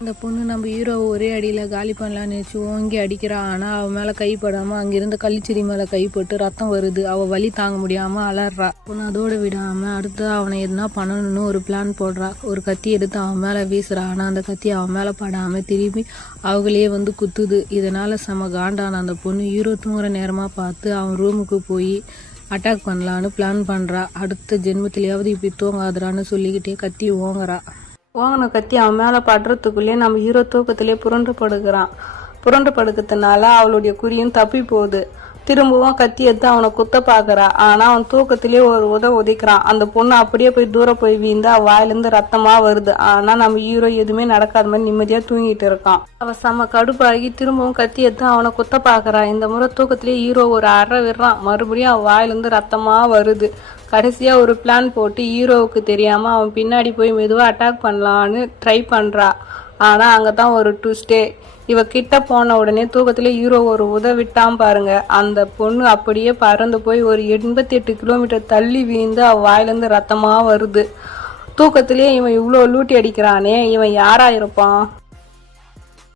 இந்த பொண்ணு நம்ம ஹீரோவை ஒரே அடியில் காலி பண்ணலான்னு நினச்சி ஓங்கி அடிக்கிறா. ஆனால் அவன் மேலே கைப்படாமல் அங்கிருந்த கள்ளிச்செடி மேலே கைப்பட்டு ரத்தம் வருது. அவள் வலி தாங்க முடியாமல் அலறா. பொண்ணு அதோடு விடாமல் அடுத்து அவனை எதுனா பண்ணணும்னு ஒரு பிளான் போடுறா. ஒரு கத்தி எடுத்து அவன் மேலே வீசுறா. ஆனால் அந்த கத்தி அவன் மேலே படாமல் திரும்பி அவங்களே குத்துது. இதனால் செம காண்டான அந்த பொண்ணு ஹீரோ தூங்குற நேரமாக பார்த்து அவன் ரூமுக்கு போய் அட்டாக் பண்ணலான்னு பிளான் பண்ணுறா. அடுத்த ஜென்மத்திலேயாவது இப்படி தூங்காதுறான்னு சொல்லிக்கிட்டே கத்தி ஓங்குறா. ஓங்கின கத்தி அவன் மேலே படுறதுக்குள்ளேயே நம்ம ஹீரோ தூக்கத்திலே புரண்டு படுக்கிறதுனால அவளுடைய குறியும் தப்பி போகுது. திரும்பவும் கத்தி எடுத்து அவனை குத்த பார்க்கறா. ஆனால் அவன் தூக்கத்திலே ஒரு உதைக்கிறான். அந்த பொண்ணு அப்படியே போய் தூரம் போய் வீழ்ந்து அவள் வாயிலேருந்து ரத்தமாக வருது. ஆனால் நம்ம ஹீரோ எதுவுமே நடக்காத மாதிரி நிம்மதியாக தூங்கிட்டு இருக்கான். அவன் செம்ம கடுப்பாகி திரும்பவும் கத்தி எடுத்து அவனை குத்த பார்க்கறா. இந்த முறை தூக்கத்திலே ஹீரோ ஒரு அறை விடுறான். மறுபடியும் அவன் வாயிலேருந்து ரத்தமாக வருது. கடைசியாக ஒரு பிளான் போட்டு ஹீரோவுக்கு தெரியாமல் அவன் பின்னாடி போய் மெதுவாக அட்டாக் பண்ணலான்னு ட்ரை பண்ணுறா. ஆனால் அங்கே தான் ஒரு ட்விஸ்டே. இவ கிட்ட போன உடனே தூக்கத்திலே ஹீரோ ஒரு விட்டான் பாருங்க. அந்த பொண்ணு அப்படியே பறந்து போய் ஒரு 88 கிலோமீட்டர் தள்ளி வீழ்ந்து அவ வாயிலேருந்து ரத்தமாக வருது. தூக்கத்திலே இவன் இவ்வளோ லூட்டி அடிக்கிறானே, இவன் யாரா இருப்பான்?